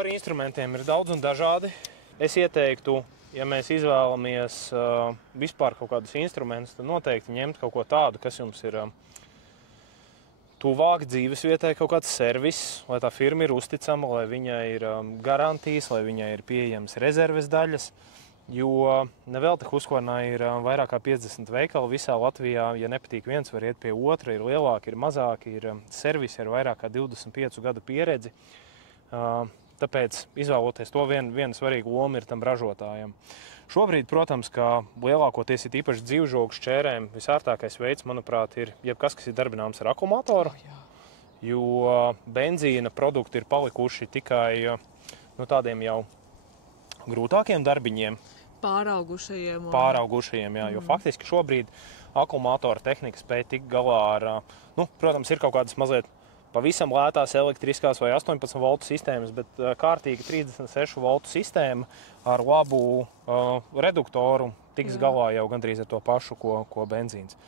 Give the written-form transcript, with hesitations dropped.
Par instrumentiem ir daudz un dažādi. Es ieteiktu, ja mēs izvēlamies vispār kaut kādus instrumentus, tad noteikti ņemt kaut ko tādu, kas jums ir tuvāk dzīves vietai, kaut kāds servis, lai tā firma ir uzticama, lai viņai ir garantijas, lai viņai ir pieejams rezerves daļas. Jo nevelti Husqvarnā ir vairāk kā 50 veikali visā Latvijā. Ja nepatīk viens, var iet pie otra, ir lielāki, ir mazāki, ir servisi ar vairāk kā 25 gadu pieredzi. Tāpēc izvēloties to viena svarīga loma ir tam ražotājam. Šobrīd, protams, kā lielākoties ir īpaši dzīvžogu šķērēm, visārtākais veids, manuprāt, ir jebkas, kas ir darbināms ar akumulātoru, jo benzīna produkti ir palikuši tikai tādiem jau grūtākiem darbiņiem. Pāraugušajiem, jā, jo faktiski šobrīd akumulātora tehnika spēj tikt galā ar, protams, ir kaut kādas mazliet pavisam lētās elektriskās vai 18 voltu sistēmas, bet kārtīga 36 voltu sistēma ar labu reduktoru tiks galā jau gandrīz ar to pašu, ko benzīns.